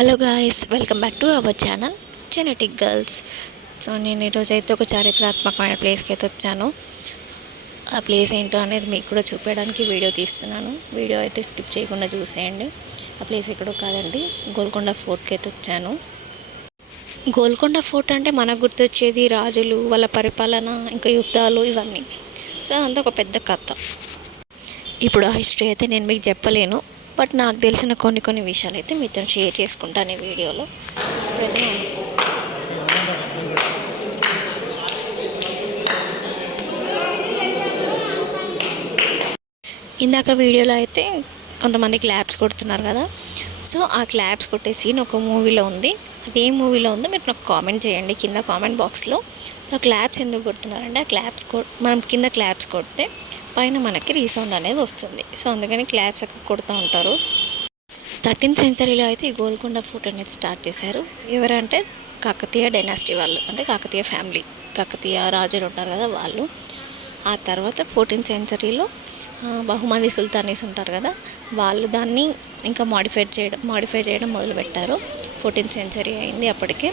Hello guys, welcome back to our channel genetic girls. So నేను ఈరోజు అయితే ఒక చారిత్రాత్మకమైన ప్లేస్కి అయితే వచ్చాను. ఆ ప్లేస్ ఏంటో అనేది మీకు కూడా చూపించడానికి వీడియో తీస్తున్నాను. వీడియో అయితే స్కిప్ చేయకుండా చూసేయండి. ఆ ప్లేస్ ఎక్కడో కాదండి, గోల్కొండ ఫోర్ట్కి అయితే వచ్చాను. గోల్కొండ ఫోర్ట్ అంటే మనకు గుర్తొచ్చేది రాజులు, వాళ్ళ పరిపాలన, ఇంకా యుద్ధాలు, ఇవన్నీ. సో అదంతా ఒక పెద్ద కథ. ఇప్పుడు ఆ హిస్టరీ అయితే నేను మీకు చెప్పలేను, బట్ నాకు తెలిసిన కొన్ని విషయాలు అయితే మీతో షేర్ చేసుకుంటాను ఈ వీడియోలో. ఇప్పుడైతే ఇందాక వీడియోలో అయితే కొంతమంది క్లాప్స్ కొడుతున్నారు కదా. సో ఆ క్లాప్స్ కొట్టే సీన్ ఒక మూవీలో ఉంది. అది ఏ మూవీలో ఉందో మీరు నాకు కామెంట్ చేయండి కింద కామెంట్ బాక్స్లో. సో క్లాప్స్ ఎందుకు కొడుతున్నారంటే, ఆ క్లాప్స్ మనం కింద క్లాప్స్ కొడితే పైన మనకి రీసౌండ్ అనేది వస్తుంది. సో అందుకని క్లాప్స్ ఎక్కువ కొడుతూ ఉంటారు. 13th సెంచరీలో అయితే ఈ గోల్కొండ ఫోర్ట్ అనేది స్టార్ట్ చేశారు. ఎవరంటే కాకతీయ డైనాసిటీ వాళ్ళు, అంటే కాకతీయ ఫ్యామిలీ, కాకతీయ రాజులు ఉంటారు కదా వాళ్ళు. ఆ తర్వాత 14th సెంచరీలో బహుమని సుల్తానీస్ ఉంటారు కదా, వాళ్ళు దాన్ని ఇంకా మాడిఫై చేయడం మొదలుపెట్టారు. 14th సెంచరీ అయింది అప్పటికే.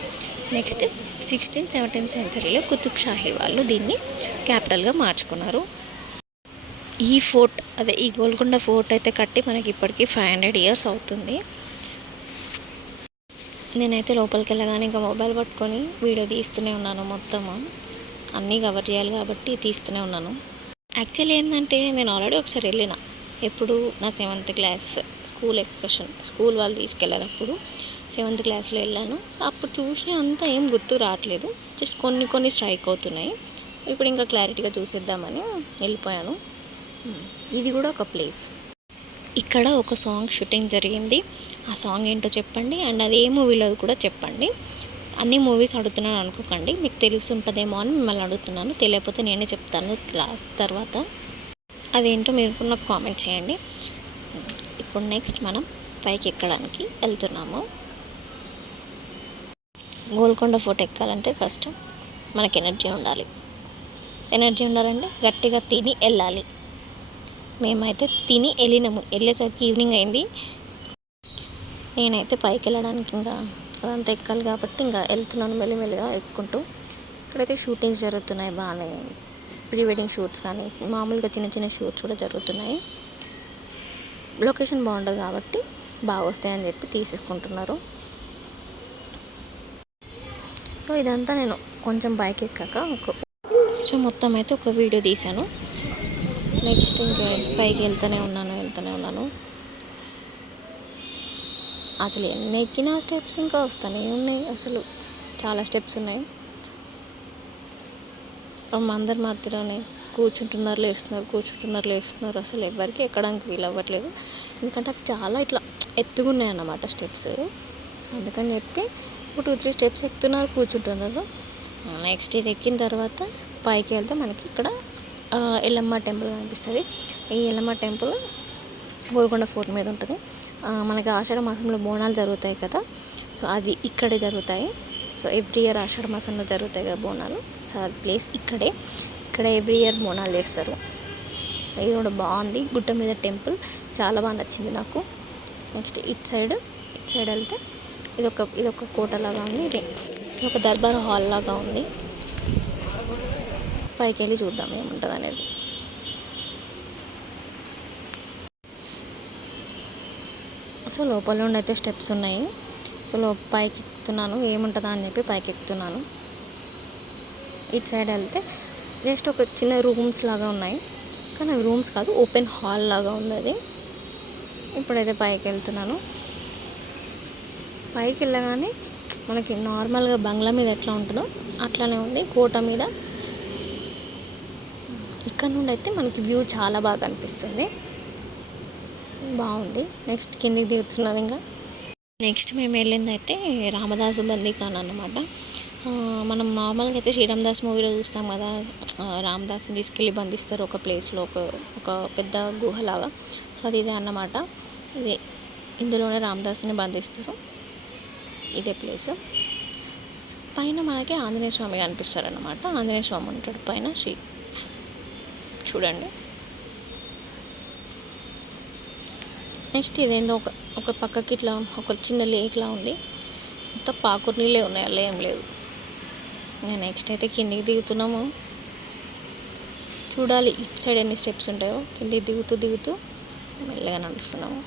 Next 16th 17th సెంచరీలో Qutub Shahi వాళ్ళు దీన్ని క్యాపిటల్గా మార్చుకున్నారు. ఈ ఫోర్ట్, అదే ఈ గోల్కొండ ఫోర్ట్ అయితే కట్టి మనకి ఇప్పటికీ 500 years అవుతుంది. నేనైతే లోపలికి వెళ్ళగానే ఇంకా మొబైల్ పట్టుకొని వీడియో తీస్తూనే ఉన్నాను. మొత్తము అన్నీ కవర్ చేయాలి కాబట్టి తీస్తూనే ఉన్నాను. యాక్చువల్లీ ఏంటంటే, నేను ఆల్రెడీ ఒకసారి వెళ్ళిన, ఎప్పుడు నా 7th class school excursion, school వాళ్ళు తీసుకెళ్ళినప్పుడు 7th క్లాస్లో వెళ్ళాను. సో అప్పుడు చూసి అంతా ఏం గుర్తు రావట్లేదు, జస్ట్ కొన్ని స్ట్రైక్ అవుతున్నాయి. సో ఇప్పుడు ఇంకా క్లారిటీగా చూసేద్దామని వెళ్ళిపోయాను. ఇది కూడా ఒక ప్లేస్. ఇక్కడ ఒక సాంగ్ షూటింగ్ జరిగింది. ఆ సాంగ్ ఏంటో చెప్పండి, అండ్ అది ఏ మూవీలో కూడా చెప్పండి. అన్ని మూవీస్ అడుగుతున్నాను అనుకోకండి, మీకు తెలుసుంటుందేమో అని మిమ్మల్ని అడుగుతున్నాను. తెలియకపోతే నేనే చెప్తాను క్లాస్ తర్వాత. అదేంటో మీరు నాకు కామెంట్ చేయండి. ఇప్పుడు నెక్స్ట్ మనం పైకి ఎక్కడానికి వెళ్తున్నాము. గోల్కొండ ఫోర్ట్ ఎక్కాలంటే ఫస్ట్ మనకి ఎనర్జీ ఉండాలి. ఎనర్జీ ఉండాలంటే గట్టిగా తిని వెళ్ళాలి. మేమైతే తిని వెళ్ళేసరికి ఈవినింగ్ అయింది. నేనైతే పైకి వెళ్ళడానికి ఇంకా అదంతా ఎక్కాలి కాబట్టి ఇంకా వెళ్తున్నాను మెల్లిమెల్లిగా ఎక్కుంటూ. ఇక్కడైతే షూటింగ్స్ జరుగుతున్నాయి బాగానే, ప్రీ వెడ్డింగ్ షూట్స్ కానీ మామూలుగా చిన్న షూట్స్ కూడా జరుగుతున్నాయి. లొకేషన్ బాగుంటుంది కాబట్టి బాగా వస్తాయని చెప్పి తీసేసుకుంటున్నారు. సో ఇదంతా నేను కొంచెం బైక్ ఎక్కాక సో మొత్తం అయితే ఒక వీడియో తీశాను. నెక్స్ట్ ఇంకా పైకి వెళ్తూనే ఉన్నాను. అసలు ఎన్ని ఎక్కినా స్టెప్స్ ఇంకా వస్తూనే ఉన్నాయి. అసలు చాలా స్టెప్స్ ఉన్నాయి. అందరి మధ్యలోనే కూర్చుంటున్నారు లేస్తున్నారు. అసలు ఎవరికి ఎక్కడానికి వీలు అవ్వట్లేదు, ఎందుకంటే అవి చాలా ఇట్లా ఎత్తుగున్నాయి అన్నమాట స్టెప్స్. సో అందుకని చెప్పి 2-3 స్టెప్స్ ఎక్కుతున్నారు, కూర్చుంటున్నారు. నెక్స్ట్ ఇది ఎక్కిన తర్వాత పైకి వెళ్తే మనకి ఇక్కడ ఎల్లమ్మ టెంపుల్ కనిపిస్తుంది. ఈ ఎల్లమ్మ టెంపుల్ గోల్కొండ ఫోర్ట్ మీద ఉంటుంది. మనకి ఆషాఢ మాసంలో బోనాలు జరుగుతాయి కదా, సో అవి ఇక్కడే జరుగుతాయి. సో ఎవ్రీ ఇయర్ ఆషాఢ మాసంలో జరుగుతాయి కదా బోనాలు. సో అది ప్లేస్ ఇక్కడ ఎవ్రీ ఇయర్ బోనాలు చేస్తారు. ఇది కూడా బాగుంది, గుట్ట మీద టెంపుల్ చాలా బాగా నచ్చింది నాకు. నెక్స్ట్ ఇటు సైడ్ వెళ్తే ఇదొక కోటలాగా ఉంది. ఇది ఒక దర్బార్ హాల్ లాగా ఉంది. పైకి వెళ్ళి చూద్దాం ఏముంటుంది అనేది. సో లోపల నుండి అయితే స్టెప్స్ ఉన్నాయి. సో పైకి ఎక్కుతున్నాను, ఏముంటుందా అని చెప్పి పైకి ఎక్కుతున్నాను. ఇటు సైడ్ వెళ్తే జస్ట్ ఒక చిన్న రూమ్స్ లాగా ఉన్నాయి, కానీ అవి రూమ్స్ కాదు, ఓపెన్ హాల్ లాగా ఉంది అది. ఇప్పుడైతే పైకి వెళ్తున్నాను. పైకి వెళ్ళగానే మనకి నార్మల్గా బంగ్లా మీద ఎట్లా ఉంటుందో అట్లానే ఉంది కోట మీద. ఇక్కడ నుండి అయితే మనకి వ్యూ చాలా బాగా అనిపిస్తుంది, బాగుంది. నెక్స్ట్ కిందికి దిగుతున్నాం. ఇంకా నెక్స్ట్ మేము వెళ్ళింది అయితే రామదాసు బందీఖానా అన్నమాట. మనం నార్మల్గా అయితే శ్రీరామదాస్ మూవీలో చూస్తాం కదా, రామదాస్ని తీసుకెళ్ళి బంధిస్తారు ఒక ప్లేస్లో, ఒక పెద్ద గుహలాగా. సో అది ఇదే అన్నమాట. ఇందులోనే రామదాస్ని బంధిస్తారు. ఇదే ప్లేస్. పైన మనకి ఆంజనేయ స్వామి కనిపిస్తారు అన్నమాట. ఆంజనేయ స్వామి ఉంటాడు పైన. చూడండి. నెక్స్ట్ ఇదేందో ఒక పక్కకి ఇట్లా ఒక చిన్న లేక్లా ఉంది. అంతా పాకురు నీళ్ళే ఉన్నాయి, అలా ఏం లేదు. ఇంకా నెక్స్ట్ అయితే కిందికి దిగుతున్నాము. చూడాలి ఇటు సైడ్ ఎన్ని స్టెప్స్ ఉంటాయో. కిందికి దిగుతూ మెల్లగా నడుస్తున్నాము.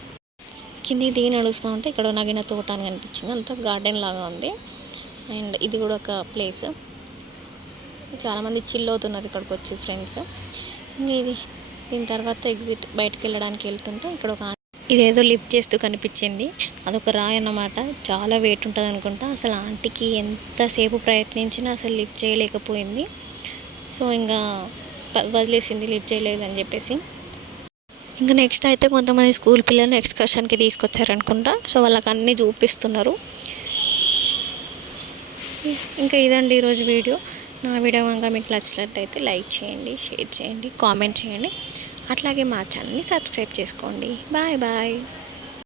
కిందికి దిగి నడుస్తూ ఉంటే ఇక్కడ నగిన తోట అని కనిపించింది. అంతా గార్డెన్ లాగా ఉంది. అండ్ ఇది కూడా ఒక ప్లేస్. చాలామంది చిల్ అవుతున్నారు ఇక్కడికి వచ్చి ఫ్రెండ్స్. ఇంకా దీని తర్వాత ఎగ్జిట్ బయటకు వెళ్ళడానికి వెళ్తుంటే ఇక్కడ ఒక ఇదేదో లిఫ్ట్ చేస్తూ కనిపించింది. అదొక రాయి అన్నమాట. చాలా వెయిట్ ఉంటుంది అనుకుంటా. అసలు ఆంటీకి ఎంతసేపు ప్రయత్నించినా అసలు లిఫ్ట్ చేయలేకపోయింది. సో ఇంకా వదిలేసింది లిఫ్ట్ చేయలేదని చెప్పేసి. ఇంకా నెక్స్ట్ అయితే కొంతమంది స్కూల్ పిల్లల్ని ఎక్స్కర్షన్కి తీసుకొచ్చారనుకుంటా. సో వాళ్ళకి అన్నీ చూపిస్తున్నారు. ఇంకా ఇదండి ఈరోజు వీడియో. నా వీడియో కనుక మీకు నచ్చినట్లయితే లైక్ చేయండి, షేర్ చేయండి, కామెంట్ చేయండి. అట్లాగే మా ఛానల్ని సబ్స్క్రైబ్ చేసుకోండి. Bye bye.